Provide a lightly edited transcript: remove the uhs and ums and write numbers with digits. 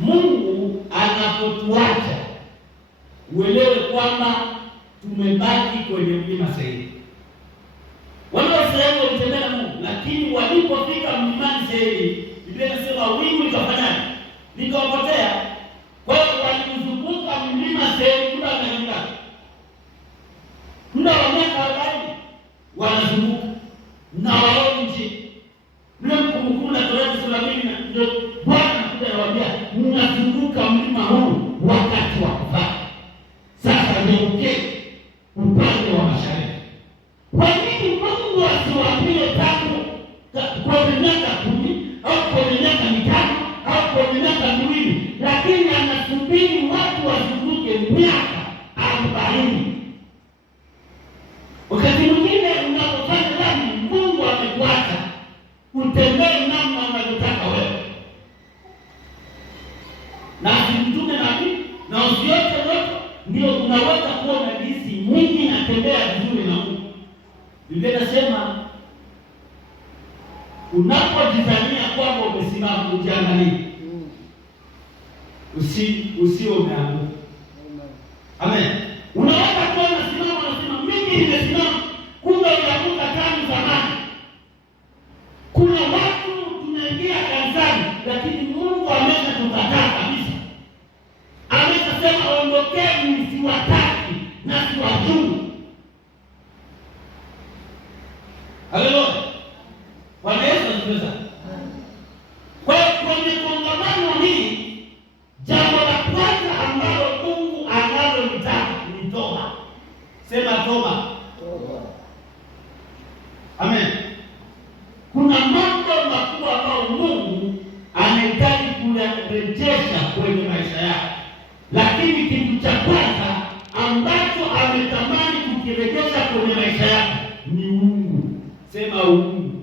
Mungu anapotuacha uelewe kwamba tumebaki kwenye mlima Seiri. Wana wa Israeli walitembea na Mungu, lakini walipofika mlimani Seiri, Biblia inasema wingu likafanyaje? Likawapotea. Kwa hiyo walizunguka mlima Seiri muda wa miaka mingapi? Muda wa miaka 40 wanazunguka na waoni njia. Mle Kumbukumbu la Torati sura 2 ndio Bwana anakuja anawaambia, mnazunguka mlima huu wakati wa kufaa. Sasa geukeni upande wa mashariki. Kwa nini Mungu asiwaambie tangu kwa miaka 10 au kwa miaka 5 au kwa miaka 2, lakini anasubiri watu wazunguke miaka 40? Wakati mwingine unapofanya dhambi, Mungu amekuacha utembee namna unavyotaka wewe, na mtume nabii na usiote wote ndio unaweza kuona jinsi mimi natembea vizuri na Mungu. Biblia inasema unapojidhania kwamba umesimama, ujiangalie usio umeanguka. Amen. Unaweza kuwa unasimama unasema mimi nimesimama, kumbe unaanguka tangu zamani. Kuna watu tunaingia kanisani, lakini Mungu ameshatukataa kabisa. Ameshasema ondokeni, siwataki na siwajui. Haleluya. Bwana Yesu asifiwe. Kwa kwenye kongamano hili, jambo la kwanza ambalo Mungu analolitaka ni toba. Sema toba. Amen. Kuna mambo makubwa ambayo Mungu anahitaji kuyarejesha kwenye maisha yako, lakini kitu cha kwanza ambacho ametamani kukirejesha kwenye maisha yako ni uungu. Sema uungu.